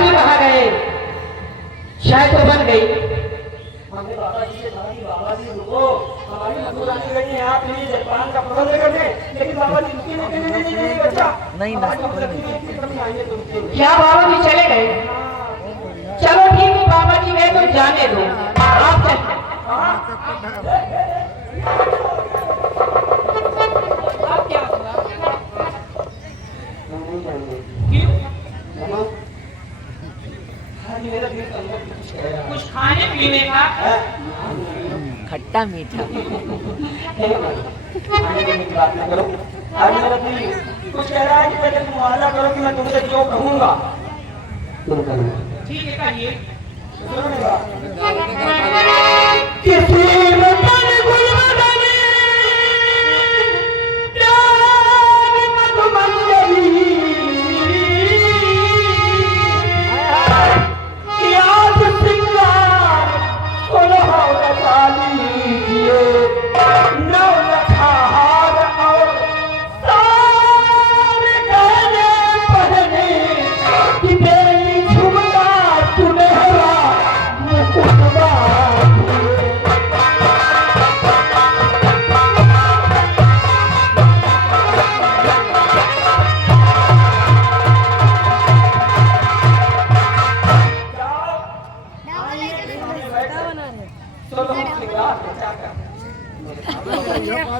जी कहाँ गए? शायद तो बन गई। हमने बाबा जी से कहा कि बाबा जी रुको, हमारी मधुरानी गई है आप लिए जलपान का प्रबंध करने, लेकिन बाबा जी रुकिए नहीं बच्चा नहीं क्या बाबा जी चले गए? चलो ठीक है, बाबा जी गए तो जाने दो, आप चल। आप क्या हुआ? कुछ खाने पीने का? खट्टा मीठा। कुछ कह रहा है कि पहले तुम वादा करो कि मैं तुमसे जो कहूंगा ठीक है, कहिए। किसी वतन गुलबदन प्यार मधुमंजरी याद सिंगार सुलह रचा लीजिए नौ लखार और सारे गहने पहने कि तेरी झुमका सुनहरा मुकुट बांधिए।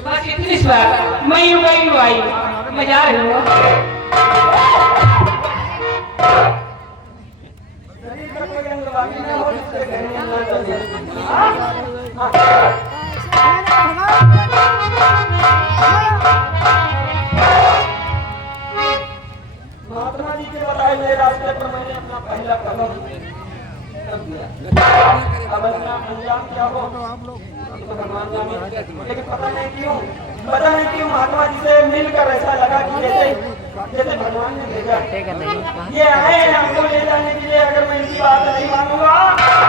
बस इतनी बात, मैं यूं गई यूं आई, मैं जा रही हूँ। शरीर का कोई अंग बाकी ना हो जिससे कहने ना चले। महात्मा जी के बताए हुए रास्ते पर मैंने अपना पहला कदम रख दिया। अब अंजाम क्या हो तो भगवान जाने, लेकिन पता नहीं क्यों महात्मा जी से मिलकर ऐसा लगा कि जैसे भगवान ने भेजा। ये आए हैं हमको ले जाने के लिए, अगर मैं इनकी बात नहीं मानूंगा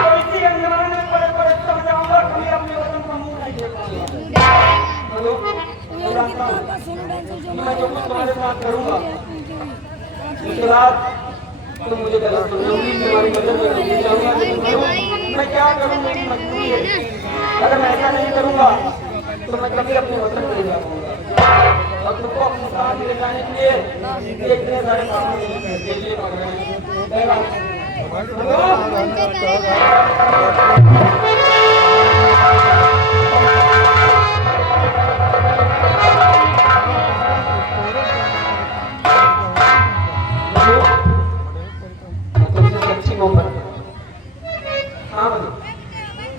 तो इसी अंगना में पड़े सम जाऊंगा, कभी अपने वतन को मुंह नहीं दे पाऊंगा। मैं जो कुछ तुम्हारे साथ करूंगा उसके बाद तुम मुझे गलत समझोगी, तुम्हारी मदद करनी चाहूंगा। मैं क्या करूं, मेरी मजबूरी है। अगर मैं ऐसा नहीं करूंगा तो मैं कभी अपने वतन नहीं जा पाऊंगा। और तुमको अपने साथ ले जाने के लिए इतने सारे काम लिए पड़ रहे हैं।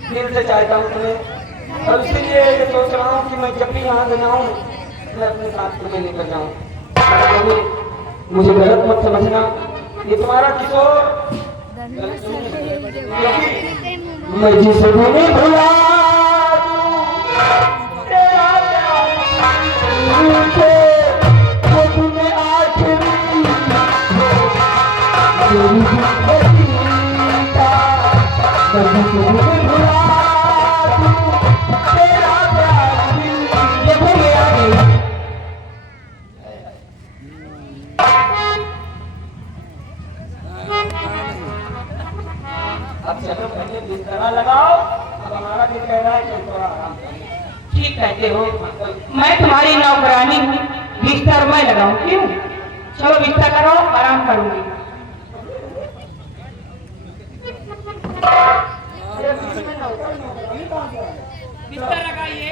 दिल से चाहता हूँ तुम्हें, और इसलिए ये सोच रहा हूँ कि मैं जब भी यहाँ से जाऊँ मैं अपने साथ तुम्हें लेकर जाऊँ। मुझे गलत मत समझना, ये तुम्हारा किशोर मैं जिसे भी भुला दूं, तेरा प्यार वो तुम्हें आखिरी मेरी जिंदगी का कभी तुम्हें भुला दूं, तेरा प्यार देखो मैं आ गई। अब चलो पहले बिस्तर लगाओ, अब हमारा दिल कह रहा है कि थोड़ा आराम करें। ठीक कहते हो, मैं तुम्हारी नौकरानी हूँ, बिस्तर मैं लगाऊं क्यों? चलो बिस्तर करो, आराम करूंगी। बिस्तर लगाइए।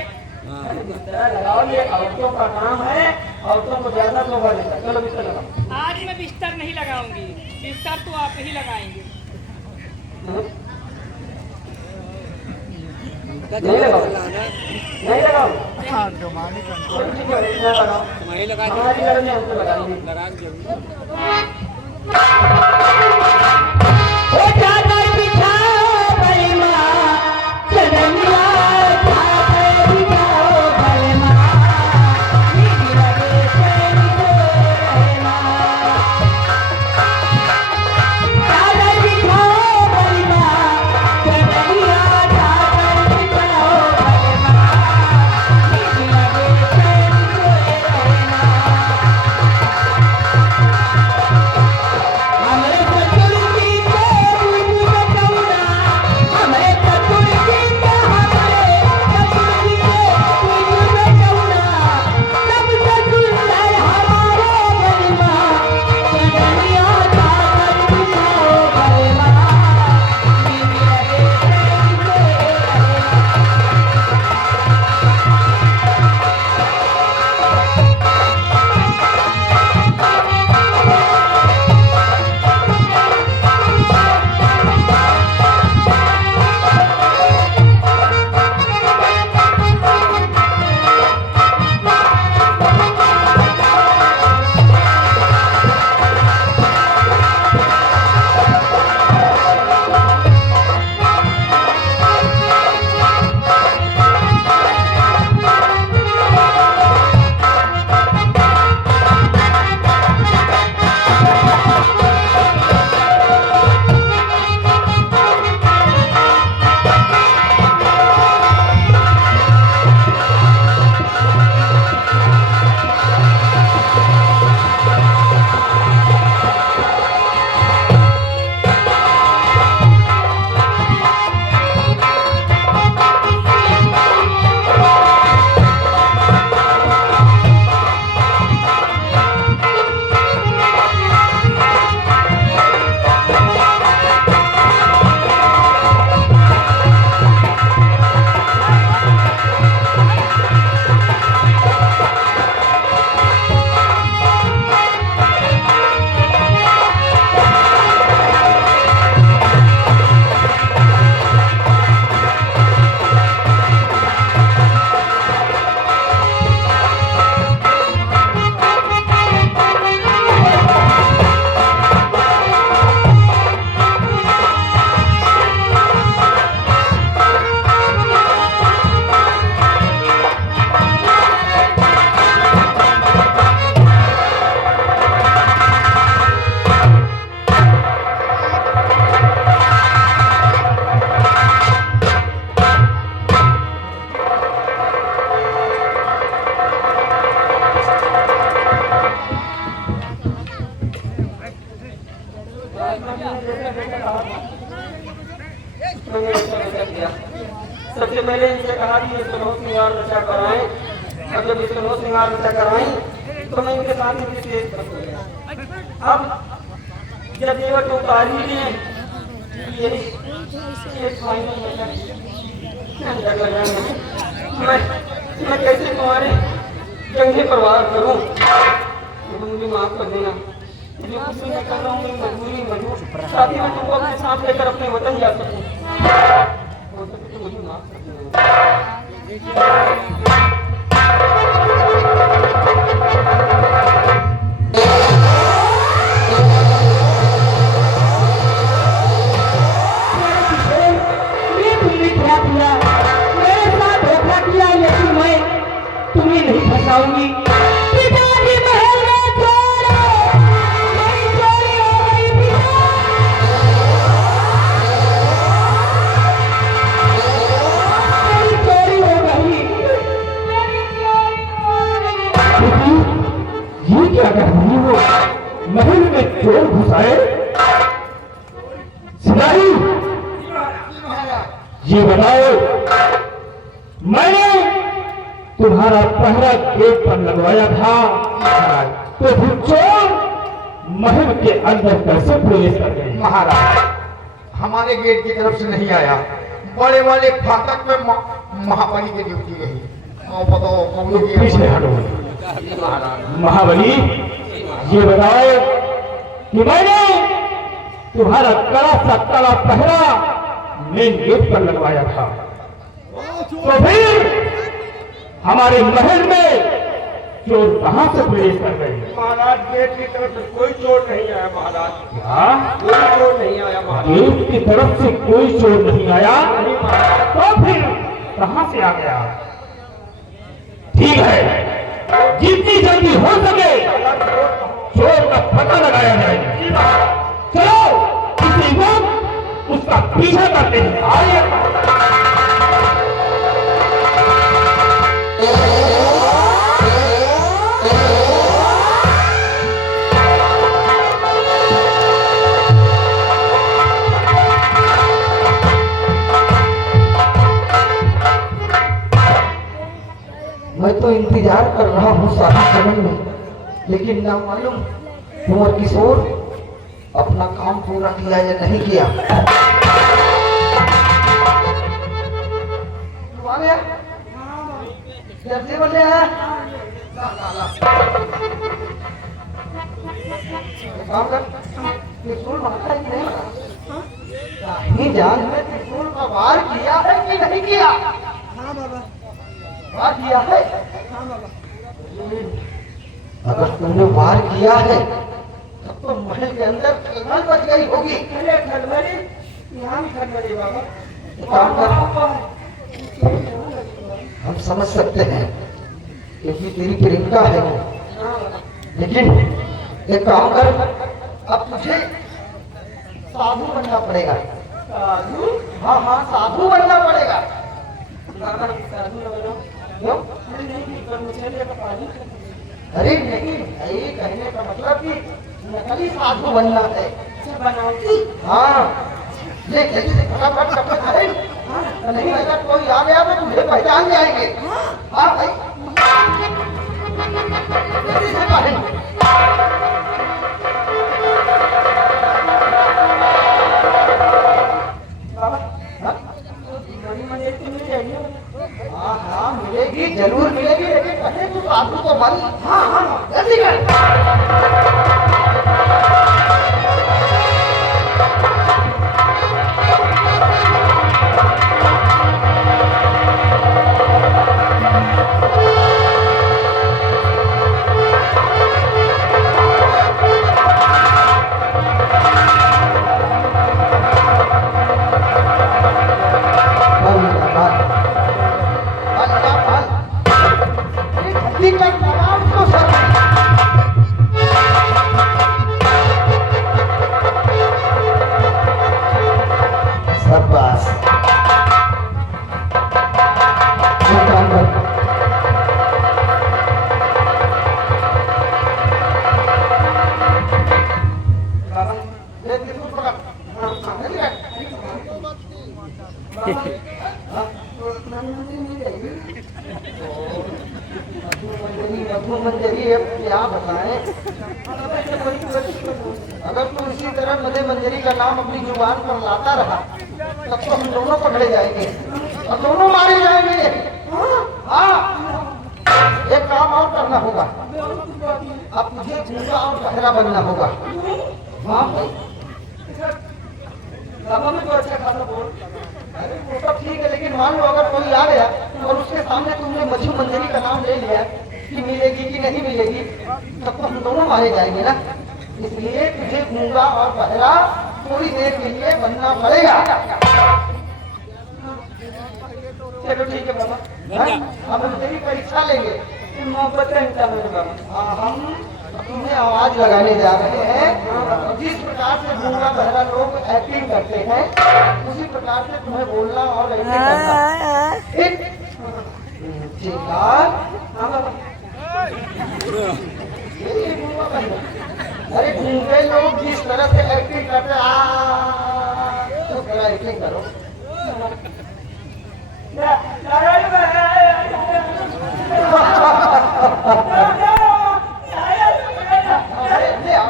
बिस्तर लगाओ, ये औरतों का काम है, औरतों को ज्यादा शोभा देता है। चलो बिस्तर लगाओ। आज मैं बिस्तर नहीं लगाऊंगी, बिस्तर तो आप ही लगाएंगे। नहीं लगाओ, नहीं लगाओ, हमारी घर में हमको लगाएंगे। I'm मैंने ऐसा वैसा किया। सबसे पहले इनसे कहा कि इसको नौ श्रृंगार रचा कराएं, और जब इसको नौ श्रृंगार रचा कराएं तो मैं इनके साथ ही स्टेज पर हो गया। अब जब ये वो तारी लिए ये एक फाइनल डर लगा मैं कैसे तुम्हारे जंगे परवार करूं, मुझे माफ कर देना। मुझे कुछ भी नहीं कर रहा हूँ, मैं मजबूरी मजबूर शादी में तुमको अपने साथ लेकर अपने वतन जा सकूं। हो सके तो मुझे माफ कर देना। तुम्हें नहीं फंसाऊंगी। पिताजी महल में चोरी मेरी चोरी हो गई पिता। मेरी चोरी हो गई, मेरी चोरी हो गई। ये क्या कर रही हो? महल में चोर घुसाए? सिपाही ये बताओ, मैंने तुम्हारा पहरा गेट पर लगवाया था, तो फिर चोर महल के अंदर कैसे प्रवेश कर गए? महाराज हमारे गेट की तरफ से नहीं आया, बड़े वाले फाटक में महाबली की ड्यूटी रही। बताओ कौन लोग ये पीछे हटो। महाबली ये बताओ कि मैंने तुम्हारा कड़ा सा कड़ा पहरा मेन गेट पर लगवाया था, तो फिर हमारे महल में चोर कहां से प्रवेश कर गए? महाराज गेट की तरफ से कोई चोर नहीं आया महाराज। क्या? कोई चोर नहीं आया महाराज। गेट की तरफ से कोई चोर नहीं आया, तो फिर कहां से आ गया? ठीक है, जितनी जल्दी हो सके चोर का पता लगाया जाए। चलो इसी वक्त उसका पीछा करते हैं। आइए। मैं तो इंतजार कर रहा हूँ शाही चरण में, लेकिन ना मालूम कुंवर किशोर अपना काम पूरा किया या नहीं किया। जल्दी बोले नहीं जान में त्रिशूल का वार किया है कि नहीं किया? हाँ बाबा वार किया है। अगर तुमने वार किया है तब तो महल के अंदर खलबल बच गई होगी। अरे खलबली, यहाँ भी खलबली बाबा। काम कर, हम समझ सकते हैं क्योंकि तेरी प्रेमिका है वो, लेकिन एक काम कर, अब तुझे साधु बनना पड़ेगा। साधु? हाँ हाँ साधु बनना पड़ेगा। बाबा साधु न बनो। क्यों? नहीं कर्मचारी का पानी। अरे नहीं, ये कहने का मतलब कि नकली साधु बनना है। अच्छा बनाओगी? हाँ ये जल्दी से फटाफट कपड़े पहन, नहीं अगर कोई आ गया तो तुझे पहचान जाएंगे। हाँ भाई जल्दी से पहन। बाबा हाँ? बड़ी मजे तो मिल जाएगी। हाँ हाँ मिलेगी, जरूर मिलेगी, लेकिन पहले तू साधु को बन। हाँ हाँ जल्दी कर। इसको पकड़। हाँ, हाँ, ठीक है। हाँ, मंजरी नहीं रहेगी। मधु मंजरी अब क्या बताएं? अगर तू इसी तरह मधे मंजरी का नाम अपनी जुबान पर लाता रहा तब तो हम दोनों पकड़े जाएंगे और दोनों मारे जाएंगे। हाँ, एक काम और करना होगा, अब तुझे गूंगा और बहरा बनना होगा। हाँ भाई, बाबा में तो अच्छा खासा बोल। अरे वो तो ठीक है, लेकिन मान लो अगर कोई आ गया और उसके सामने तुमने मधु मंजरी का नाम ले लिया कि मिलेगी कि नहीं मिलेगी, तब तो हम दोनों मारे जाएंगे ना। इसलिए तुझे गूंगा और बहरा थोड़ी देर के लिए बनना पड़ेगा। चलो ठीक है बाबा, हाँ? अब हम तेरी परीक्षा लेंगे। मोहब्बत का इंसान है बाबा। हम तुम्हें आवाज लगाने जा रहे हैं। जिस प्रकार से गूंगा बहरा लोग एक्टिंग करते हैं उसी प्रकार से तुम्हें बोलना और एक्टिंग करना। ठीक? हाँ बाबा। ये गूंगा बहरा। अरे गूंगे लोग जिस तरह से एक्टिंग करते हैं तो थोड़ा एक्टिंग करो। ले आओ, ले आओ।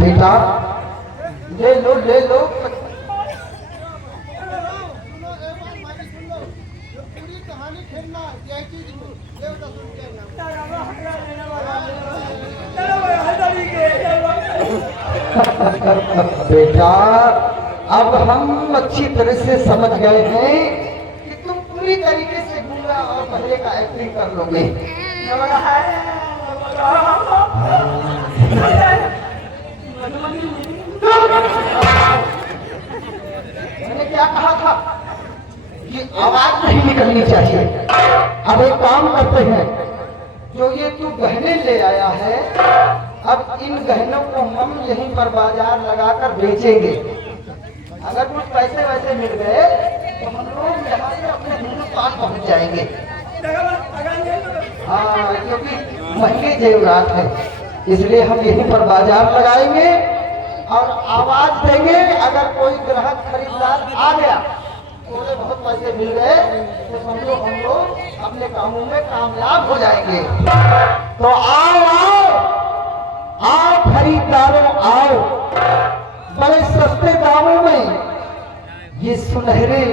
बेटा ले लो ले लो। पूरी कहानी खेलना यही चीज बेटा अब हम अच्छी तरह से समझ गए हैं कि तुम पूरी तरीके से गूंगा और बहरे का एक्टिंग कर लोगे। मैंने क्या कहा था कि आवाज नहीं निकलनी चाहिए। अब एक काम करते हैं, जो ये तू गहने ले आया है, अब इन गहनों को हम यहीं पर बाजार लगाकर बेचेंगे। अगर कुछ पैसे वैसे मिल गए तो हम लोग यहाँ से अपने हिंदुस्तान पहुँच जाएंगे। हाँ, क्योंकि महंगे जेवरात है, इसलिए हम यहीं पर बाजार लगाएंगे और आवाज देंगे। अगर कोई ग्राहक खरीदार आ गया, थोड़े बहुत पैसे मिल गए तो समझो हम लोग अपने कामों में कामयाब हो जाएंगे। तो आओ आओ आओ खरीदारों आओ, बड़े सस्ते दामों में ये सुनहरे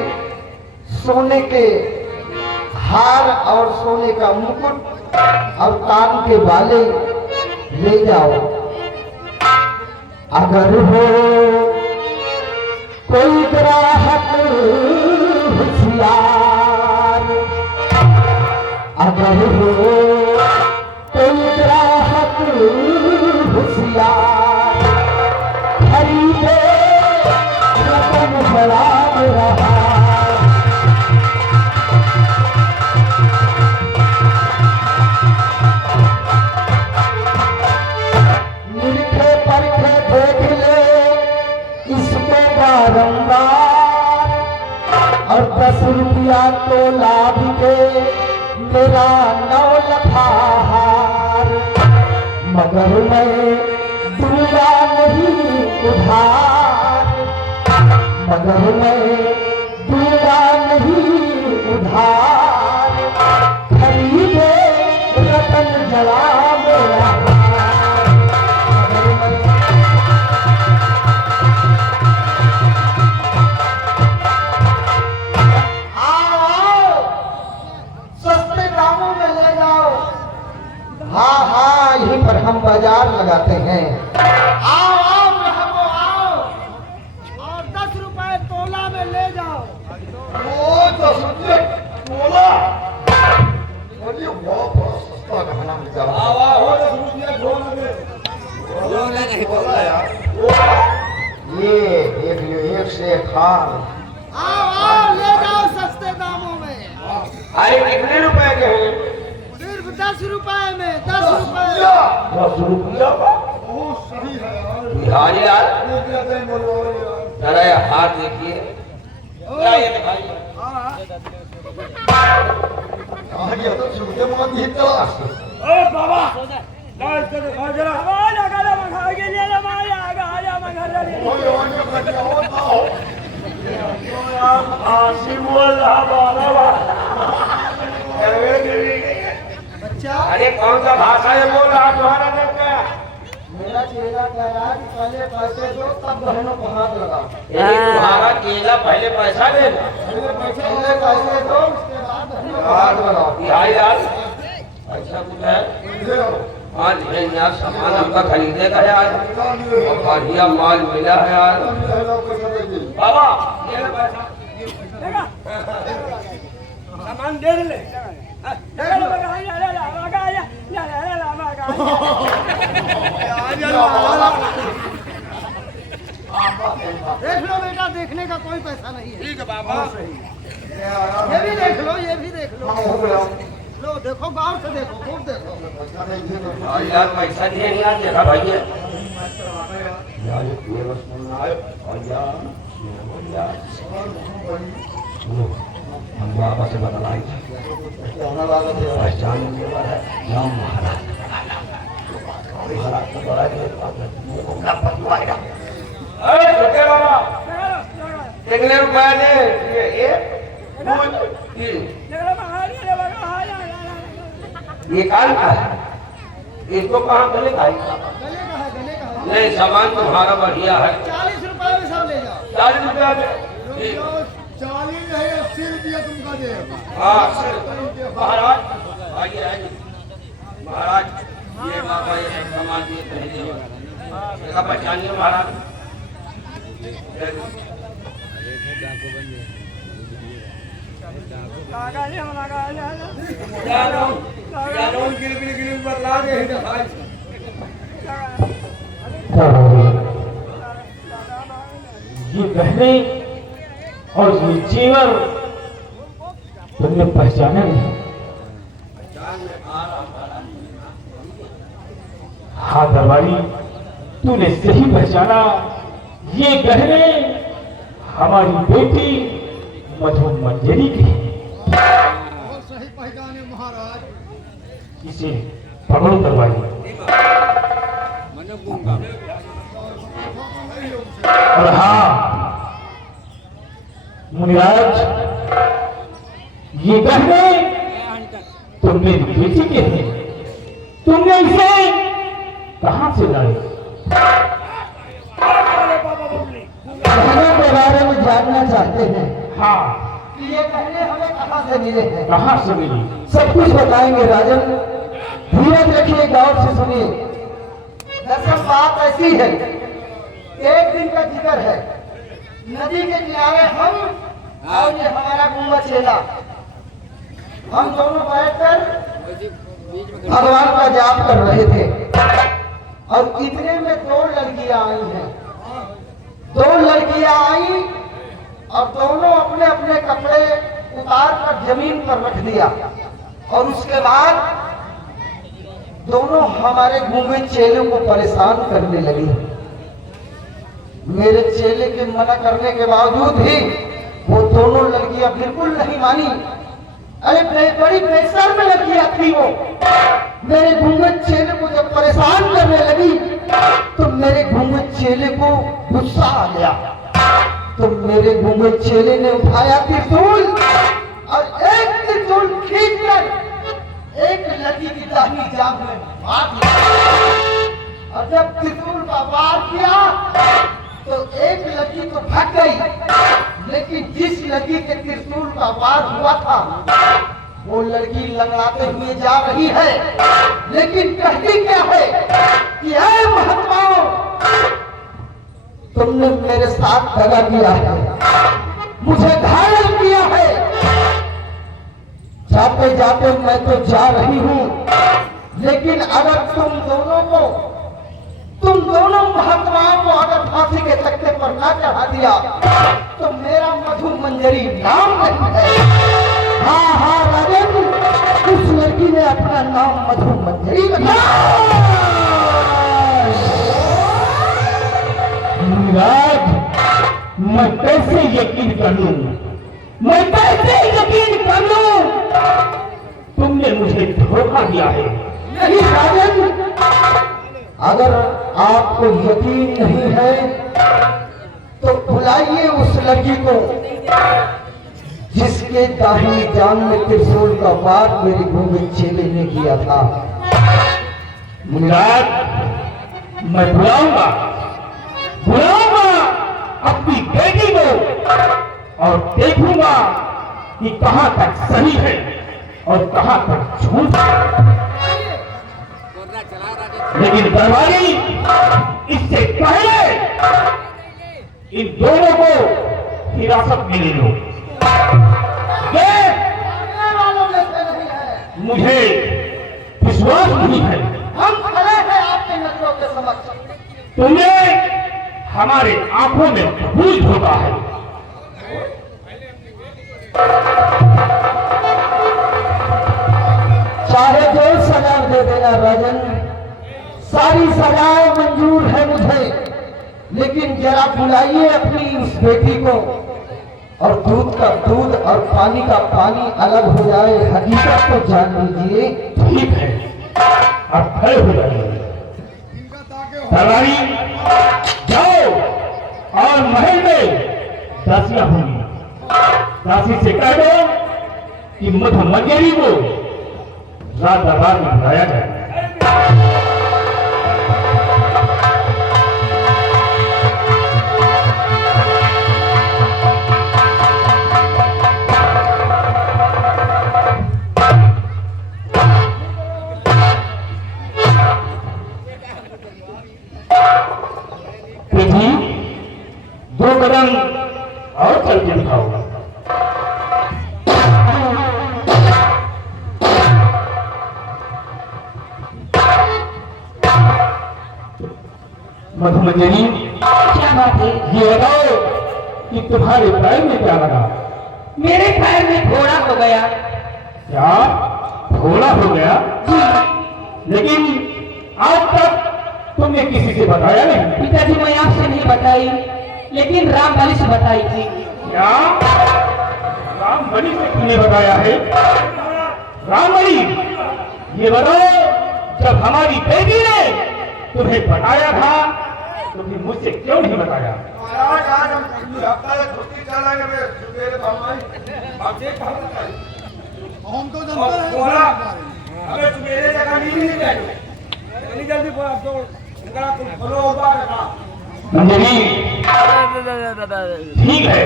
सोने के हार और सोने का मुकुट और कान के बाले ले जाओ। अगर हो कोई ग्राहक होशियार, अगर हो कोई ग्राहक होशियार, खरीदे रतन बड़ा रहा। निरखे परखे देख ले इसको बारंबार, और 10 रुपया तो लाभ के मेरा 9 लखा हार। मगर मैं दूंगा नहीं उधार, मगर मैं दूंगा नहीं उधार, खरीदे रतन जला मेरा हार। मगर मैं सस्ते दामों में ले जाओ। हाँ हाँ, यहीं पर हम बाजार लगाते हैं। आओ आओ ग्राहकों आओ। और 10 रुपए तोला में ले जाओ। वो 10 रुपये तोला, बोलिए बहुत बड़ा सस्ता गहना मिल जाएगा। ये एक से एक हार। आओ ले जाओ सस्ते दामों में। अरे कितने रुपए के हो? सिर्फ 10 रुपए में, 10 रुपए। 10 रुपया का? बिहारी यार, जरा ये हाथ देखिए। क्या ये दिखाइए? कहाँ गया तो छूटे मत ही चला ओ बाबा लाज को दिखा जरा बच्चा अरे कौन सा भाषा है बोल रहा तुम्हारा नाम क्या? मेरा चेला कह रहा है कि पहले पैसे दो तब बहनों को हाथ लगाओ तुम्हारा केला पहले पैसा देना पहले पैसे दो उसके बाद बहनों को हाथ लगाओ यार ऐसा कुछ है आज है यार सामान हमका खरीदने का यार और बढ़िया माल मिला है यार बाबा ये ले पैसा सामान दे ले देख लो बेटा, देखने का कोई पैसा नहीं है। ठीक है बाबा ये भी देख लो, ये भी देख लो। लो देखो, गांव से देखो, खूब देखो। यार पैसा दिए यार देखा भाई यार ये बस सुनना है और यार हम बाबा से बतलाई पहचान वाला है नाम महाराज महाराज को बड़ा छोटे बाबा कितने रुपए ने ये ये कान का है इसको कहाँ गले का है गले का है, गले का है। नहीं सामान तुम्हारा बढ़िया है 40 रुपए में सब ले जाओ। 40 रुपया में 40 नहीं, 80 रुपया तुमका दे। हाँ महाराज आइए आइए महाराज ये बाबा ये सब सामान दिए पहले इसका पहचानिए महाराज ये गहने और ये जेवर तुमने पहचाना नहीं? हाँ दरबारी, तूने सही पहचाना। ये गहने हमारी बेटी मधु मंजरी की है। बहुत सही पहचाने महाराज। इसे पकड़ो दरबारी। और हाँ मुनिराज, ये गहने तुम मेरी बेटी के हैं। तुमने इसे कहां से लाए? गहने के बारे में जानना चाहते हैं हाँ, कि ये गहने हमें कहाँ से मिले हैं? कहां से मिली? सब कुछ बताएंगे राजन, धीरज रखिए, गौर से सुनिए। दरअसल बात ऐसी है, एक दिन का जिक्र है, नदी के किनारे हम और ये हमारा गुम्बा चेला, हम दोनों बैठकर भगवान का जाप कर रहे थे और इतने में 2 लड़कियां आई हैं। 2 लड़कियां आई और दोनों अपने अपने कपड़े उतार कर जमीन पर रख दिया और उसके बाद दोनों हमारे गूंगे चेले को परेशान करने लगी। मेरे चेले के मना करने के बावजूद भी वो दोनों लड़कियां बिल्कुल नहीं मानी। अरे बड़ी बेशर्म लड़कियां थी वो। मेरे गूंगे चेले को जब परेशान करने लगी तो मेरे गूंगे चेले को गुस्सा आ गया। तो मेरे गूंगे चेले ने उठाया त्रिशूल और एक त्रिशूल खींचकर एक लड़की की दाहिनी जांघ में मार दिया। और जब त्रिशूल का वार किया तो एक लड़की तो भाग गई, लेकिन जिस लड़की के त्रिशूल का वार हुआ था वो लड़की लंगड़ाते हुए जा रही है, लेकिन कहती क्या है कि हे महात्माओं, तुमने मेरे साथ दगा किया है, मुझे घायल किया है। जाते जाते मैं तो जा रही हूँ, लेकिन अगर तुम दोनों महात्माओं को अगर फांसी के तख्ते पर ना चढ़ा दिया तो मेरा मधु मंजरी नाम नहीं है। हाँ हाँ राजन, उस लड़की ने अपना नाम मधु मंजरी बनाया। मुनिराज, मैं कैसे यकीन कर लूं? मैं कैसे यकीन कर लूं तुमने मुझे धोखा दिया है। नहीं राजन, अगर आपको यकीन नहीं है तो बुलाइए उस लड़की को जिसके दाहिनी जान में त्रिशूल का वार मेरी घूंघट चेले ने किया था। मुनिराज, मैं बुलाऊंगा अपनी बेटी को और देखूंगा कि कहां तक सही है और कहां तक झूठ है। लेकिन दरबारी, इससे पहले इन दोनों को हिरासत में ले लो। मुझे विश्वास नहीं है। हम खड़े हैं आपके नजरों के समक्ष। तुमने हमारे आंखों में भूल धोखा है। चाहे जो सजा दे देना राजन, सारी सजाएं मंजूर है मुझे, लेकिन जरा बुलाइए अपनी उस बेटी को और दूध का दूध और पानी का पानी अलग हो जाए, हकीकत को जान लीजिए। ठीक है, अब खड़े हो जाइए। दरबारी, जाओ और महल में दासियां होंगी, दासी से कह दो कि मधुमंजरी को रात दरबार में बुलाया जाए। पृथ्वी, 2 कदम और चल के दिखाओ। मधुमंजरी, क्या बात है? ये बताओ कि तुम्हारे पैर में क्या लगा? मेरे पैर में घोड़ा हो गया। क्या घोड़ा हो गया? लेकिन आज तक तुमने किसी से बताया नहीं। पिताजी, मैं आपसे नहीं बताई, लेकिन रामबली से बताई थी। क्या रामबली से तुमने बताया है? रामबली, ये बताओ, जब हमारी बेटी ने तुम्हें बताया था तो फिर मुझसे क्यों नहीं बताया? महाराज, आज हम पिछले हफ्ता से छुट्टी चलाएंगे वे सुबेरे बम्बई। अब देख कहाँ तक आई। हम तो और जानते हैं बोला, अबे सुबेरे जगह नहीं जाए। जल्दी जल्दी बोला तो इनका कुछ बोलो होगा ना। मंजरी, ठीक है,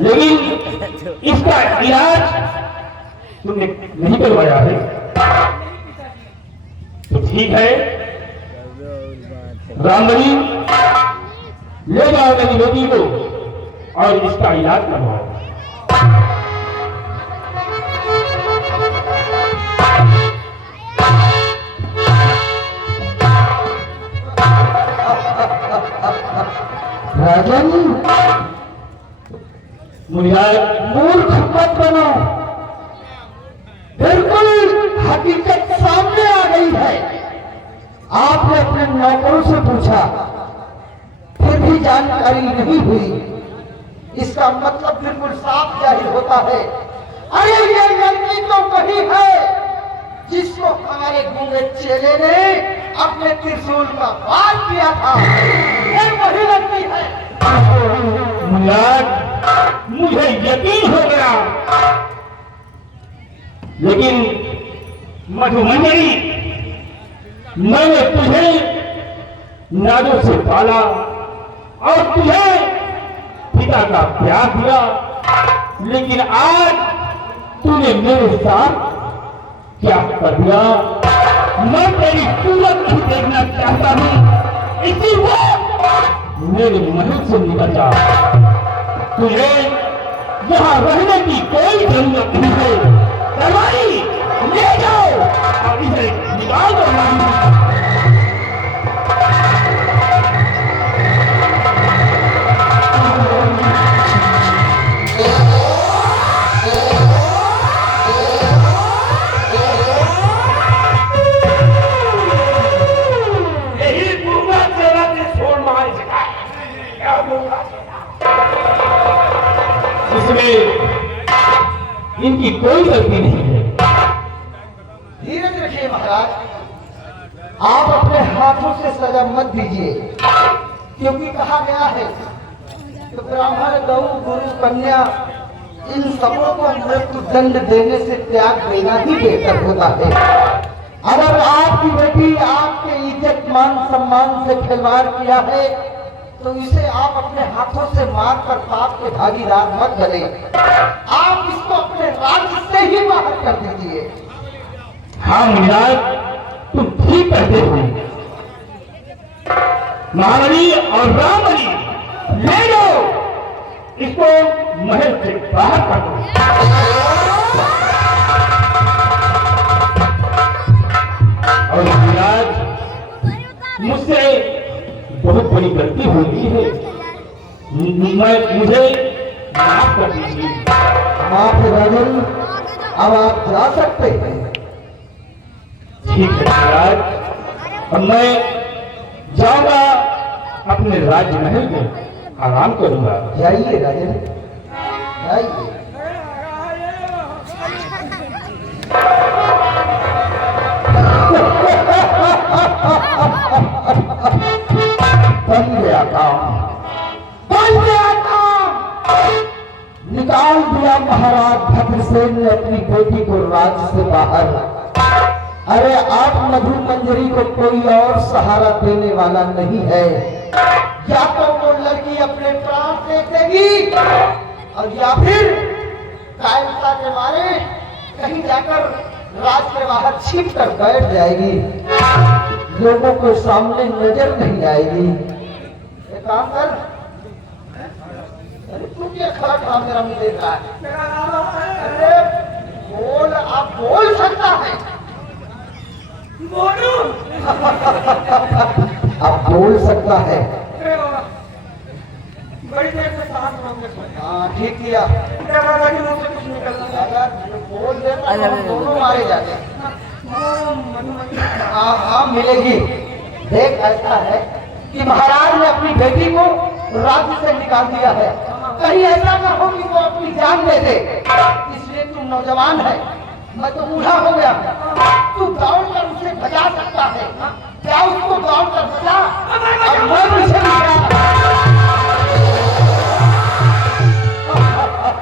लेकिन इसका इलाज तुमने नहीं करवाया है तो ठीक है। रामबली, ले जाओ मेरी बेटी को और इसका इलाज करवाओ। राजन, मुनिराज, मूर्ख मत बनो, बिल्कुल हकीकत सामने आ गई है। आपने अपने नौकरों से पूछा, फिर भी जानकारी नहीं हुई। इसका मतलब बिल्कुल साफ जाहिर होता है। अरे ये लड़की तो वही है जिसको हमारे गूंगे चेले ने अपने त्रिशूल का वार किया था। ये वही लड़की है। मुनिराज, मुझे यकीन हो गया, लेकिन मधुमंजरी, मैंने तुझे नाजों से पाला और तुझे पिता का प्यार दिया, लेकिन आज तूने मेरे साथ क्या कर दिया? मैं तेरी सूरत नहीं देखना चाहता हूं, इसी वक्त मेरे महल से निकल जा। तुझे यहाँ रहने की कोई जरूरत नहीं है। दरबारी, ले जाओ और इसे निकाल दो। यही दूंगा तेरा छोड़ मार क्या दूंगा? इसमें इनकी कोई गलती नहीं है। वगैरह मत दीजिए, क्योंकि कहा गया है कि ब्राह्मण, गौ, गुरु, कन्या इन सबों को मृत्यु दंड देने से त्याग देना ही बेहतर होता है। अगर आपकी बेटी आपके इज्जत मान सम्मान से खिलवाड़ किया है तो इसे आप अपने हाथों से मारकर पाप के भागीदार मत बने। आप इसको अपने राज्य से ही बाहर कर दीजिए। हाँ मुनिराज, तुम ठीक कहते हो। महारानी और रामनी ले लो, इसको महल से बाहर कर दो। और मुनिराज, मुझसे बहुत बड़ी गलती हो गई है, मुझे माफ कर दीजिए। माफ राजन, अब आप जा सकते हैं। ठीक है महाराज, अब मैं जाऊंगा अपने राजमहल में आराम करूंगा। जाइए राजन, जाइए। बन गया काम, बन गया काम। निकाल दिया महाराज भद्रसेन ने अपनी बेटी को राज्य से बाहर। अरे आप मधु मंजरी को कोई और सहारा देने वाला नहीं है। या तो वो लड़की अपने प्राण दे देगी और या फिर कायरता के मारे कहीं जाकर राज के बाहर छिप कर बैठ जाएगी, लोगों को सामने नजर नहीं आएगी। एक काम कर, अरे तू क्या खड़ा खड़ा मेरा मुंह देख रहा है? अरे बोल, आप बोल सकता है, बोलू आप बोल सकता है। बड़ी देर से सांस रोकने पड़े। हाँ ठीक किया। दादा के मुंह से कुछ निकलना अगर बोल देता तो हम दोनों मारे जाते। हाँ हाँ मिलेगी। देख ऐसा है कि महाराज ने अपनी बेटी को राज्य से निकाल दिया है, कहीं ऐसा ना हो कि वो अपनी जान ले दे। इसलिए तू नौजवान है, मैं तो बूढ़ा हो गया। तू दौड़ कर उसे बचा सकता है, क्या उसको दौड़ कर बचा